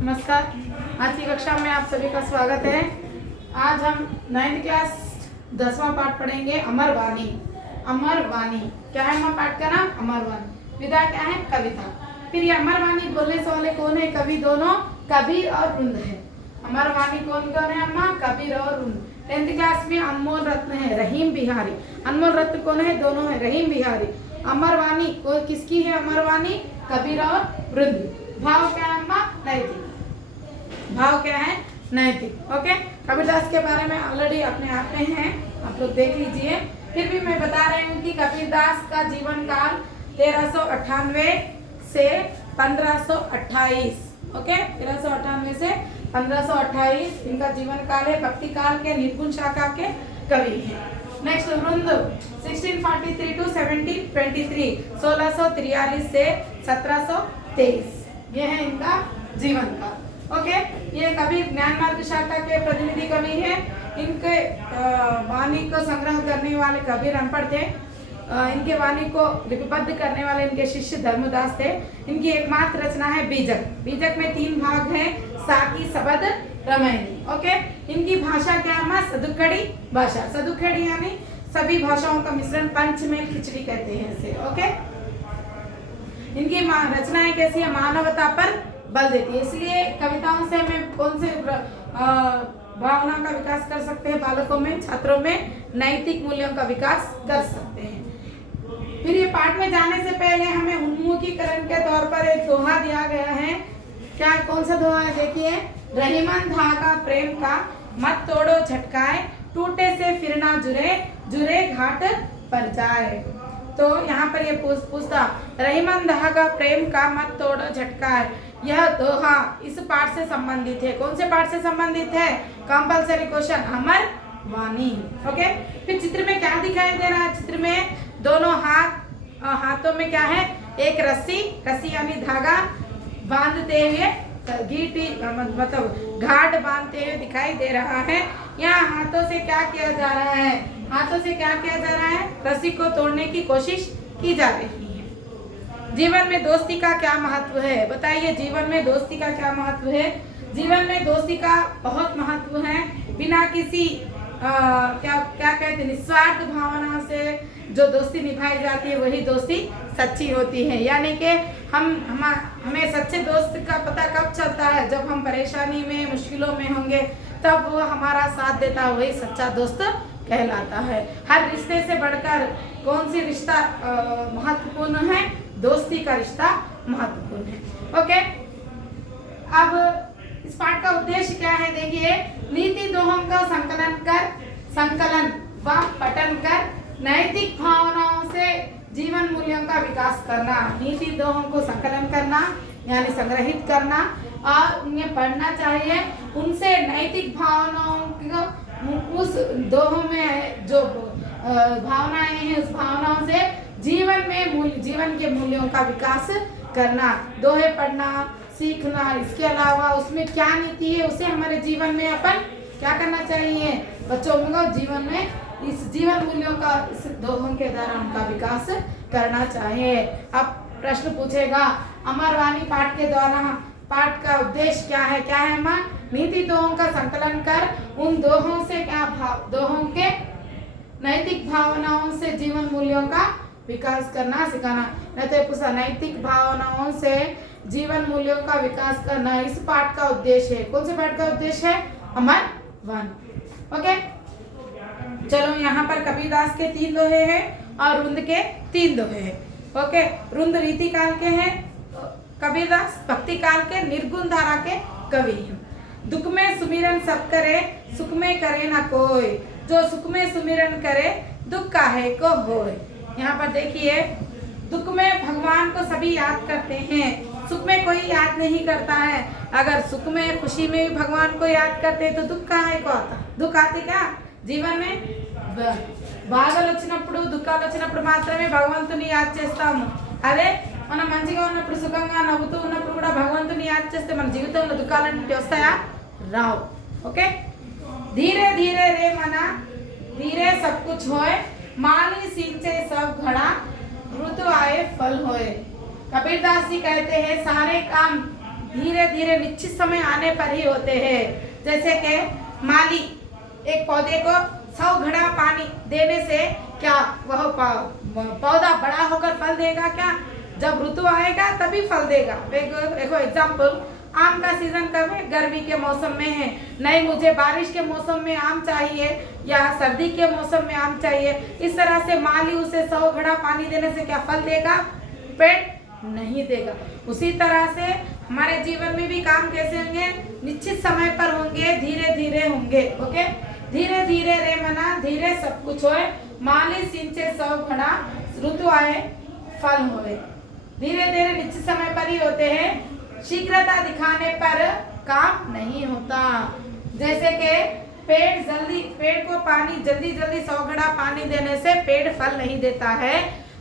नमस्कार। आज की कक्षा में आप सभी का स्वागत है। आज हम 9th क्लास 10वां पाठ पढ़ेंगे, अमर वाणी। अमर वाणी क्या है? अमर पाठ का नाम अमर वाणी। विधा क्या है? कविता। फिर ये अमर वाणी बोलने से वाले कौन है? कवि दोनों, कबीर और रुंद है। अमर वाणी कौन कौन है अम्मा? कबीर और रुंद। 10th क्लास में अनमोल रत्न है रहीम बिहारी। अनमोल रत्न कौन है? दोनों है, रहीम बिहारी। अमर वाणी को किसकी है? अमर वाणी कबीर और रुंद। भाव क्या है अम्मा? नैतिक। भाव क्या है? नैतिक। ओके, कबीरदास के बारे में ऑलरेडी अपने आप में है, आप लोग देख लीजिए। फिर भी मैं बता रही हूँ कि कबीरदास का जीवन काल 1398 से 1528। ओके, 1398 से 1528 इनका जीवन काल है। भक्ति काल के निर्गुण शाखा के कवि हैं। नेक्स्ट रुंद 1643 टू 1723, 1643 से 1723, ये है इनका जीवन काल। ओके, ये कवि ज्ञान मार्ग शाखा के प्रतिनिधि कवि है। इनके वाणी को संग्रह करने वाले कबीर अनपढ़ थे। इनके वाणी को लिपिबद्ध करने वाले इनके शिष्य धर्मदास थे। इनकी एकमात्र रचना है बीजक। बीजक में 3 भाग हैं, साकी, सबद, रामायणी। ओके, इनकी भाषा क्या है? सदुखड़ी भाषा। सदुखड़ी यानी सभी भाषाओं का मिश्रण, पंचमेल खिचड़ी कहते हैं इसे। ओके, इनकी रचनाएं कैसी है? मानवता पर बल देती है। इसलिए कविताओं से हमें कौन से भावना का विकास कर सकते हैं? बालकों में, छात्रों में नैतिक मूल्यों का विकास कर सकते हैं। फिर ये पाठ में जाने से पहले हमें उन्मुखीकरण के तौर पर एक दोहा दिया गया है। क्या, कौन सा दोहा है? देखिए, रहीमन धागा प्रेम का, मत तोड़ो झटकाए, टूटे से फिर ना जुरे, जुरे घाट पर जाए। तो यहाँ पर ये पूछता, रहीमन धागा प्रेम का, मत तोड़ो झटकाए। यह दोहा इस पाठ से संबंधित है। कौन से पाठ से संबंधित है? कंपल्सरी क्वेश्चन, अमर वाणी। ओके, फिर चित्र में क्या दिखाई दे रहा है? चित्र में दोनों हाथों में क्या है? एक रस्सी, रस्सी यानी धागा बांधते हुए, गीटी मतलब घाट बांधते हुए दिखाई दे रहा है। यहाँ हाथों से क्या किया जा रहा है? हाथों से क्या किया जा रहा है? रस्सी को तोड़ने की कोशिश की जा रही है। जीवन में दोस्ती का क्या महत्व है? बताइए, जीवन में दोस्ती का क्या महत्व है? जीवन में दोस्ती का बहुत महत्व है। बिना किसी क्या कहते हैं, निस्वार्थ भावना से जो दोस्ती निभाई जाती है वही दोस्ती सच्ची होती है। यानी कि हमें सच्चे दोस्त का पता कब चलता है? जब हम परेशानी में, मुश्किलों में होंगे, तब वो हमारा साथ देता है, वही सच्चा दोस्त कहलाता है। हर रिश्ते से बढ़कर कौन सी रिश्ता महत्वपूर्ण है? दोस्ती का रिश्ता महत्वपूर्ण है। ओके, अब इस पाठ का उद्देश्य क्या है? देखिए, नीति दोहों का संकलन व पठन कर नैतिक भावनाओं से जीवन मूल्यों का विकास करना। नीति दोहों को संकलन करना यानी संग्रहित करना और उन्हें पढ़ना चाहिए। उनसे नैतिक भावनाओं को, उस दोहों में जो भावनाएं हैं, उस भावनाओं से जीवन के मूल्यों का विकास करना। दोहे पढ़ना, सीखना। इसके अलावा उसमें क्या नीति है, उसे हमारे जीवन में अपन क्या करना चाहिए? बच्चों को जीवन में इस जीवन मूल्यों का, इस दोहों के द्वारा उनका विकास करना चाहिए। अब प्रश्न पूछेगा, अमर वाणी पाठ के द्वारा पाठ का उद्देश्य क्या है? क्या है माँ? नीति दोहों का संकलन कर उन दोहों से दोहों के नैतिक भावनाओं से जीवन मूल्यों का विकास करना सिखाना। नहीं पूछा, नैतिक भावनाओं से जीवन मूल्यों का विकास करना इस पाठ का उद्देश्य है। कौन से पाठ का उद्देश्य है? अमर वाणी। ओके, चलो, यहाँ पर कबीरदास के 3 दोहे हैं और रुंद के 3 दोहे हैं। ओके, रुंद रीति काल के हैं, कबीरदास भक्ति काल के निर्गुण धारा के कवि हैं। दुख में सुमिरन सब करे, सुख में करे ना कोई, जो सुख में सुमिरन करे, दुख काहे को होए। यहाँ पर देखिए, दुख में भगवान को सभी याद करते हैं, सुख में कोई याद नहीं करता है। अगर सुख में, खुशी में भी भगवान को याद करते तो दुख काहे को आता? दुख आती क्या जीवन में? బాధలు వచ్చినప్పుడు, దుఃఖాలు వచ్చినప్పుడు మాత్రమే భగవంతుని యాద్ చేస్తాము. అదే మనం మంచిగా ఉన్నప్పుడు, సుఖంగా నవ్వుతూ ఉన్నప్పుడు కూడా భగవంతుని యాద్ చేస్తే మన జీవితంలో దుఃఖాలన్నీ వస్తాయా? రావు. ఓకే, धीरे धीरे रे मना, धीरे सब कुछ होए, माली सींचे सब घड़ा, ऋतु आए फल होए। कबीरदास जी कहते हैं, सारे काम धीरे धीरे निश्चित समय आने पर ही होते हैं। जैसे कि माली एक पौधे को 100 घड़ा पानी देने से क्या वह पौधा बड़ा होकर फल देगा क्या? जब ऋतु आएगा तभी फल देगा। देखो एग्जाम्पल, आम का सीजन कब है? गर्मी के मौसम में है। नहीं मुझे बारिश के मौसम में आम चाहिए या सर्दी के मौसम में आम चाहिए। इस तरह से माली उसे 100 घड़ा पानी देने से क्या फल देगा? पेड़ नहीं देगा। उसी तरह से हमारे जीवन में भी काम कैसे होंगे? निश्चित समय पर होंगे, धीरे धीरे होंगे। ओके, धीरे धीरे रे मना धीरे सब कुछ होए, माली सिंचे 100 घड़ा ऋतु आए फल होए। धीरे धीरे निश्चित समय पर ही होते हैं। शीघ्रता दिखाने पर काम नहीं होता। जैसे कि पेड़ को पानी जल्दी 100 घड़ा पानी देने से पेड़ फल नहीं देता है।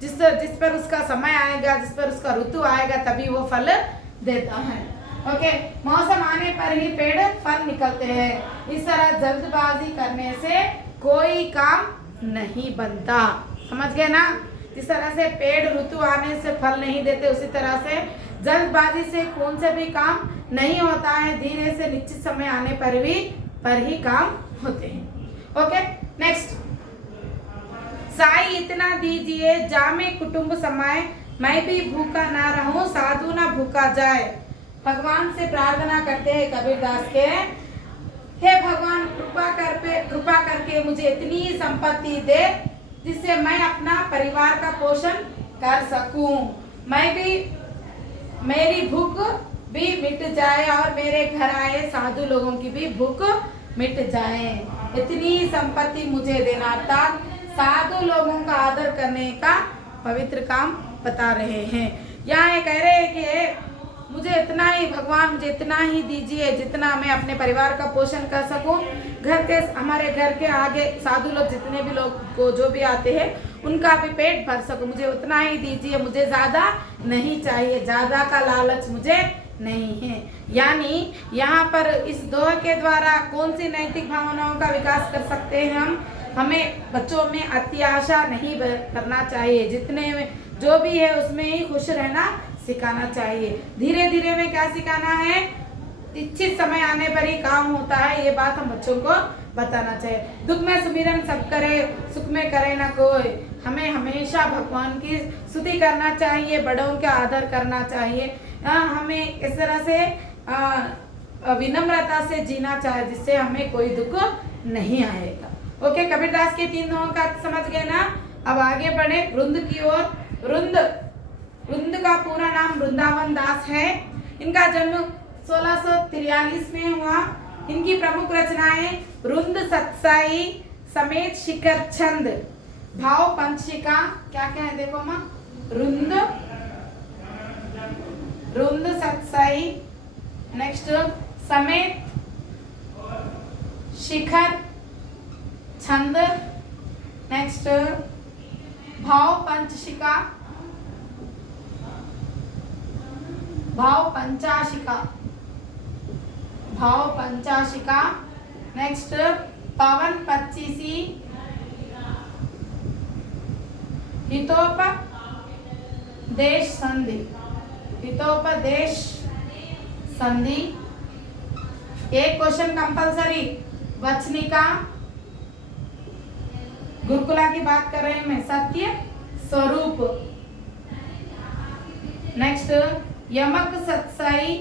जिस पर उसका समय आएगा, जिस पर उसका ऋतु आएगा तभी वो फल देता है। ओके, मौसम आने पर ही पेड़ फल निकलते हैं। इस तरह जल्दबाजी करने से कोई काम नहीं बनता। समझ गए ना? जिस तरह से पेड़ ऋतु आने से फल नहीं देते, उसी तरह से जल्दबाजी से कौन से भी काम नहीं होता है। धीरे से निश्चित समय आने पर ही काम होते हैं। ओके, नेक्स्ट, साई इतना दीजिए जामे कुटुंब समाए, मैं भी भूखा ना रहूं साधु ना भूखा जाए। भगवान से प्रार्थना करते हैं कबीरदास के, हे भगवान कृपा करके मुझे इतनी संपत्ति दे जिससे मैं अपना परिवार का पोषण कर सकूं, मेरी भूख भी मिट जाए और मेरे घर आए साधु लोगों की भी भूख मिट जाए। इतनी संपत्ति मुझे देना, अर्थात साधु लोगों का आदर करने का पवित्र काम बता रहे हैं। यहाँ ये कह रहे हैं कि मुझे इतना ही भगवान, मुझे इतना ही दीजिए जितना मैं अपने परिवार का पोषण कर सकूं, हमारे घर के आगे साधु लोग जितने भी लोग को जो भी आते हैं उनका भी पेट भर सकूं, मुझे उतना ही दीजिए, मुझे ज्यादा नहीं चाहिए, ज्यादा का लालच मुझे नहीं है। यानी यहाँ पर इस दोहे के द्वारा कौन सी नैतिक भावनाओं का विकास कर सकते हैं हम? हमें बच्चों में अति आशा नहीं करना चाहिए, जितने में जो भी है उसमें ही खुश रहना सिखाना चाहिए। धीरे धीरे में क्या सिखाना है? निश्चित समय आने पर ही काम होता है, ये बात हम बच्चों को बताना चाहिए। दुख में सुमिरन सब करे, सुख में करे ना कोई। हमें हमेशा भगवान की स्तुति करना चाहिए, बड़ों का आदर करना चाहिए। हमें इस तरह से विनम्रता से जीना चाहिए जिससे हमें कोई दुख नहीं आएगा। ओके, कबीरदास के 3 दोहों का समझ गए ना? अब आगे बढ़े वृंद की ओर। वृंद का पूरा नाम वृंदावन दास है। इनका जन्म 1643 में हुआ। इनकी प्रमुख रचनाएं वृंद सत्साई समेत शिखर छंद, भाव पंचिका, क्या क्या है देखो माँ, वृंद सत्साई, नेक्स्ट समेत शिखर छंद, नेक्स्ट भाव पंचशिका, भाव पंचाशिका, नेक्स्ट पवन 25, हितोपदेश संधि। एक क्वेश्चन कंपलसरी, वचनिका, गुरुकुला की बात कर रहे हैं मैं, सत्य स्वरूप, नेक्स्ट यमक सत्साई,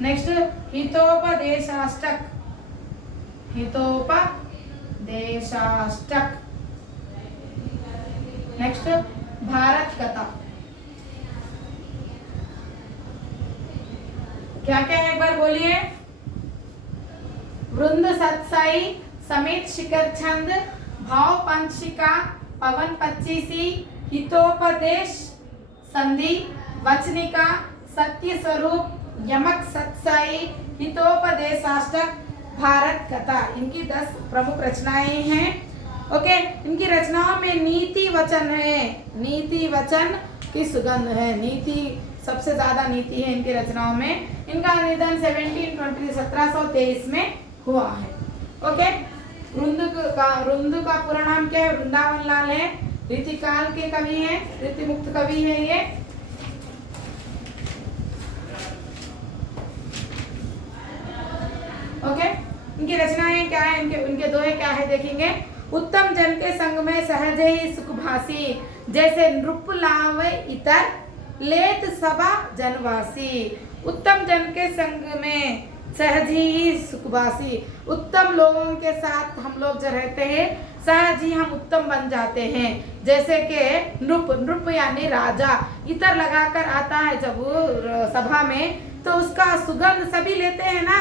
नेक्स्ट हितोपदेशाष्टक, नेक्स्ट भारत कथा। क्या क्या है एक बार बोलिए? वृंद सत्साई समेत शिखर छंद, भाव पंचिका, पवन 25, हितोपदेश संधि, वचनिका, सत्य स्वरूप, यमक सत्साई, हितोपदेशाष्टक, भारत कथा। इनकी 10 प्रमुख रचनाएं हैं। ओके, इनकी रचनाओं में नीति वचन है, नीति वचन की सुगंध है। नीति सबसे ज्यादा नीति है इनकी रचनाओं में। इनका निधन 1723 में हुआ है। ओके, वृंद का पूरा नाम क्या है? वृंदावन लाल है। रीतिकाल के कवि हैं, रीति मुक्त कवि है ये। उनके दोहे क्या है देखेंगे। उत्तम जन के संग में सहज ही सुख भासी, जैसे नृप लावे इतर लेत सभा जनवासी। उत्तम जन के संग में सहज ही सुखवासी, उत्तम लोगों के साथ हम लोग जो रहते हैं सहज ही हम उत्तम बन जाते हैं। जैसे कि नृप यानी राजा इतर लगाकर आता है जब सभा में, तो उसका सुगंध सभी लेते हैं ना।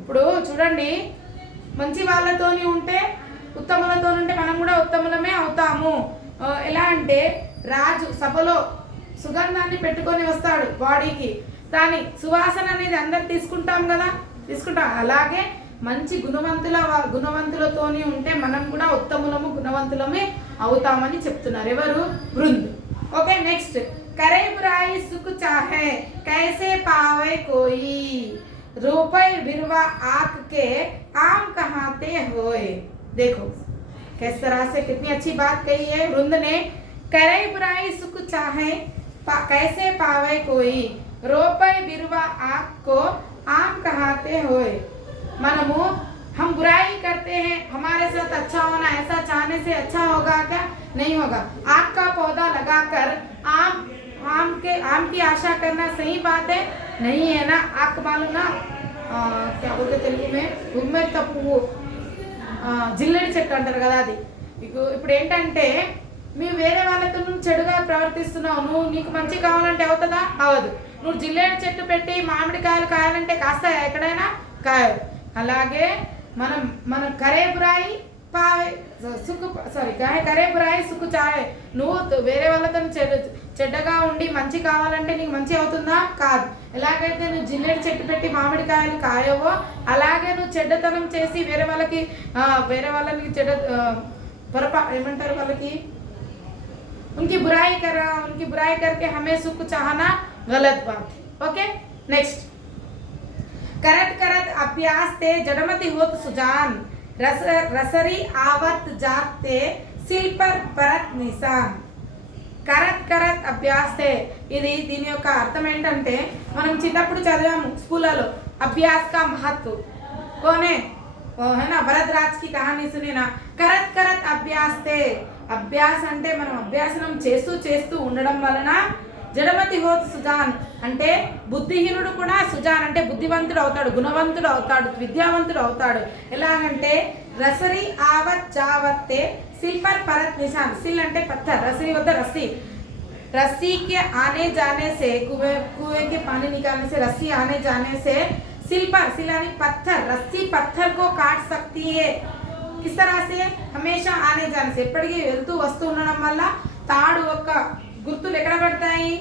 ఇప్పుడు చూడండి, మంచి వాళ్ళతోని ఉంటే ఉత్తములతో ఉంటే మనం కూడా ఉత్తములమే అవుతాము. ఎలా అంటే రాజు సభలో సుగంధాన్ని పెట్టుకొని వస్తాడు బాడీకి, దాని సువాసన అనేది అందరు తీసుకుంటాం కదా, తీసుకుంటాం. అలాగే మంచి గుణవంతులతోని ఉంటే మనం కూడా ఉత్తములము గుణవంతులమే అవుతామని చెప్తున్నారు. ఎవరు? వృంద్. ఓకే, నెక్స్ట్ करे बुराई सुख चाहे कैसे पावे कोई, रुपए बिरवा आक के आम कहाते होए। देखो किस तरह से कितनी अच्छी बात कही है वृंद ने। करे बुराई सुख चाहे कैसे पावे कोई, रुपए बिरवा आक को आम कहाते होए। मनमु हम बुराई करते हैं, हमारे साथ अच्छा होना, ऐसा चाहने से अच्छा होगा क्या? नहीं होगा। आग का पौधा लगाकर आम की आशा करना सही बात है? नहीं है ना। आग मालूम ना क्या बोलते తెలుగు में గుమ్మెడి తప్పు జిల్లెడి చెట్టు అంటారు కదా. అది ఇప్పుడు ఏంటంటే మీరు వేరే వాళ్ళతో నువ్వు చెడుగా ప్రవర్తిస్తున్నావు, నువ్వు నీకు మంచి కావాలంటే అవుతుందా? అవదు. నువ్వు జిల్లెడి చెట్టు పెట్టి మామిడికాయలు కాయాలంటే కాస్తాయా ఎక్కడైనా? కాయలు. అలాగే మనం కరే బురాయి పావే సుఖ కరే బురాయి సుఖ చాయే. నువ్వు వేరే వాళ్ళతో చెడ్డగా ఉండి మంచి కావాలంటే నీకు మంచి అవుతుందా? కాదు. ఎలాగైతే నువ్వు జిల్లెడి చెట్టు పెట్టి మామిడికాయలు కాయవో, అలాగే నువ్వు చెడ్డతనం చేసి వేరే వాళ్ళకి చెడ్డ ఏమంటారు వాళ్ళకి उनकी बुराई करके हमें सुख चाहना गलत बात है. ओके, नेक्स्ट करत करत अभ्यास ते जडमति होत सुजान, रसरी आवत जाते सिल पर परत निशान. కరత్ కరత్ అభ్యాస్తే, ఇది దీని యొక్క అర్థం ఏంటంటే మనం చిన్నప్పుడు చదివాము స్కూళ్ళలో అభ్యాస్ కా మహత్వ. కోనే है ना, भरतराज की कहानी सुने ना. కరత్ కరత్ అభ్యాస్తే, అభ్యాస్ అంటే మనం అభ్యాసనం చేస్తూ ఉండడం వలన జడమతి హోత్ సుజాన్ అంటే బుద్ధిహీనుడు కూడా సుజాన్ అంటే బుద్ధివంతుడు అవుతాడు, గుణవంతుడు అవుతాడు, విద్యావంతుడు అవుతాడు. ఎలాగంటే రసరి आवत जावते सिल पर परत निशान. सिल అంటే పत्थर, रसरी वद्द रस्सी के आने जाने से कुएं के पानी निकालने से रस्सी आने जाने से सिल यानी पत्थर, रस्सी पत्थर को काट सकती है. किस तरह से? हमेशा आने जाने से, ఎప్పటికీ వెళ్తూ వస్తూ ఉండడం వల్ల తాడు యొక్క గుర్తులు ఎక్కడ పడతాయి?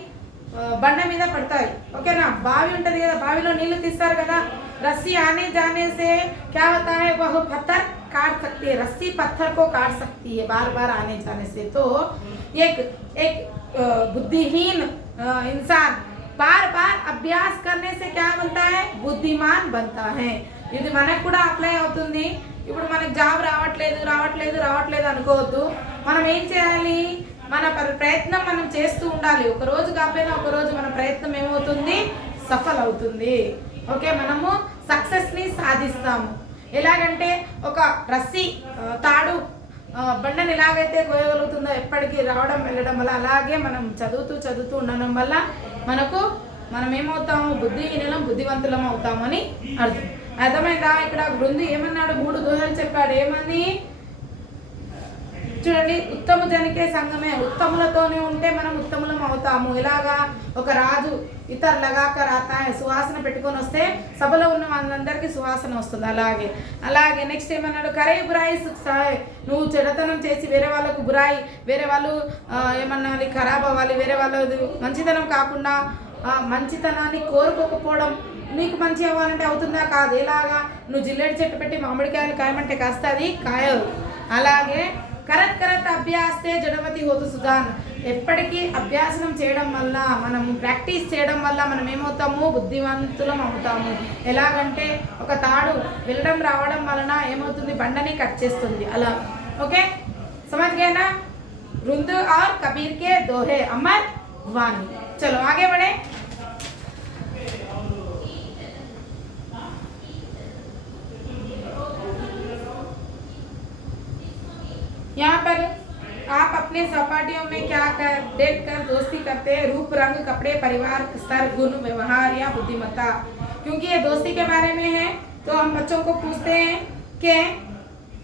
బండ మీద పడతాయి. ఓకేనా? బావి ఉంటది కదా, బావిలో నీళ్లు తీస్తారు కదా. रस्सी आने जाने से क्या होता है? वह पत्थर काट सकती है, रस्सी पत्थर को काट सकती है बार बार आने जाने से. तो एक बुद्धिहीन इंसान बार बार अभ्यास करने से क्या बनता है? बुद्धिमान बनता है. ఇది మనకు కూడా అప్లై అవుతుంది. ఇప్పుడు మనకు జాబ్ రావట్లేదు అనుకోవద్దు. మనం ఏం చేయాలి? మన ప్రయత్నం మనం చేస్తూ ఉండాలి. ఒక రోజు కాకపోయినా ఒక రోజు మన ప్రయత్నం ఏమవుతుంది? సఫల్ అవుతుంది. ఓకే, మనము సక్సెస్ని సాధిస్తాము. ఎలాగంటే ఒక రస్సీ తాడు బండని ఎలాగైతే కోయగలుగుతుందో ఎప్పటికీ రావడం వెళ్ళడం వల్ల, అలాగే మనం చదువుతూ ఉండడం వల్ల మనం ఏమవుతాము? బుద్ధిహీనులం బుద్ధివంతులం అవుతామని అర్థం. అర్థమైందా? ఇక్కడ బృందు ఏమన్నాడు? 3 దోహలు చెప్పాడు. ఏమని చూడండి, ఉత్తమ జనకే సంగమే, ఉత్తములతోనే ఉంటే మనం ఉత్తములం అవుతాము. ఇలాగా ఒక రాజు ఇతర లగాకర్ ఆతా హై, సువాసన పెట్టుకొని వస్తే సభలో ఉన్న వాళ్ళందరికీ సువాసన వస్తుంది. అలాగే నెక్స్ట్ ఏమన్నాడు? కరే బురాయి సుఖ్ సాయ్. నువ్వు చెడతనం చేసి వేరే వాళ్ళకు బురాయి, వేరే వాళ్ళు ఏమన్నా ఖరాబ్ అవ్వాలి, వేరే వాళ్ళు మంచితనం కాకుండా మంచితనాన్ని కోరుకోకపోవడం నీకు మంచి అవ్వాలంటే అవుతుందా? కాదు. ఎలాగా? నువ్వు జిల్లెడి చెట్టు పెట్టి మామిడికాయలు కాయమంటే కాస్తుంది, కాయవు. అలాగే కరత్ కరత్ అభ్యాస్తే జడమతి హోతు సుజాన్. ఎప్పటికీ అభ్యాసనం చేయడం వల్ల, మనం ప్రాక్టీస్ చేయడం వల్ల మనం ఏమవుతాము? బుద్ధివంతులం అవుతాము. ఎలాగంటే ఒక తాడు వెళ్ళడం రావడం వలన ఏమవుతుంది? బండని కట్ చేస్తుంది. అలా. ఓకే, समझ गए ना? रुंद और कबीर के दोहे अमर वाणी. चलो आगे बढ़े. यहाँ पर आप अपने सहपाठियों में क्या कर देखकर दोस्ती करते हैं? रूप, रंग, कपड़े, परिवार स्तर, गुण, व्यवहार या बुद्धिमत्ता। क्योंकि ये दोस्ती के बारे में है तो हम बच्चों को पूछते हैं कि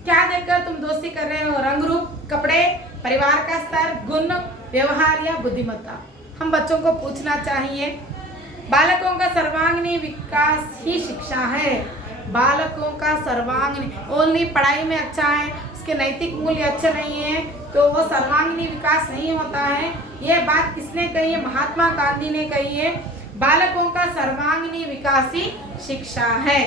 क्या देखकर तुम दोस्ती कर रहे हो? रंग, रूप, कपड़े, परिवार का स्तर, गुण, व्यवहार या बुद्धिमत्ता। हम बच्चों को पूछना चाहिए। बालकों का सर्वांगीण विकास ही शिक्षा है। बालकों का सर्वांगीण, ओनली पढ़ाई में अच्छा है, उसके नैतिक मूल्य अच्छे नहीं है तो वो सर्वांगीण विकास नहीं होता है। ये बात किसने कही है? महात्मा गांधी ने कही है। बालकों का सर्वांगीण विकास ही शिक्षा है।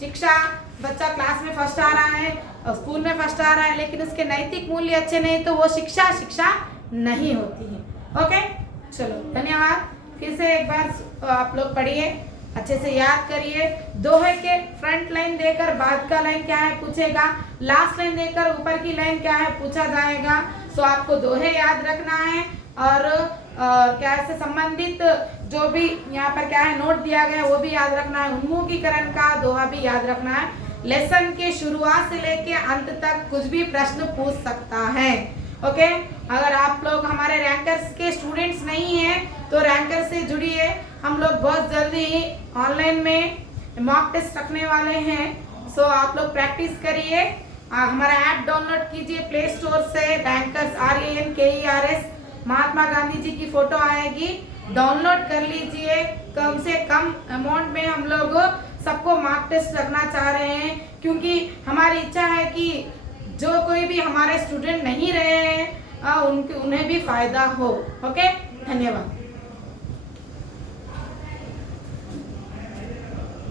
शिक्षा, बच्चा क्लास में फर्स्ट आ रहा है और स्कूल में फर्स्ट आ रहा है लेकिन उसके नैतिक मूल्य अच्छे नहीं तो वो शिक्षा नहीं होती है। ओके, चलो धन्यवाद। फिर से एक बार आप लोग पढ़िए, अच्छे से याद करिए। दोहे के फ्रंट लाइन देकर बाद का लाइन क्या है पूछेगा, लास्ट लाइन देकर ऊपर की लाइन क्या है पूछा जाएगा। सो आपको दोहे याद रखना है और क्या से संबंधित जो भी यहाँ पर क्या है नोट दिया गया है वो भी याद रखना है। उन्मुखीकरण का दोहा भी याद रखना है। लेसन के शुरुआत से लेके अंत तक कुछ भी प्रश्न पूछ सकता है। ओके, अगर आप लोग हमारे रैंकर्स के स्टूडेंट्स नहीं हैं तो रैंकर से जुड़िए। हम लोग बहुत जल्दी ऑनलाइन में मॉक टेस्ट रखने वाले हैं। सो आप लोग प्रैक्टिस करिए। हमारा ऐप डाउनलोड कीजिए प्ले स्टोर से, रैंकर्स RANKERS। महात्मा गांधी जी की फोटो आएगी, डाउनलोड कर लीजिए। कम से कम अमाउंट में हम लोग सबको मॉक टेस्ट रखना चाह रहे हैं क्योंकि हमारी इच्छा है कि जो कोई भी हमारे स्टूडेंट नहीं रहे हैं उन्हें भी फायदा हो। ओके, धन्यवाद।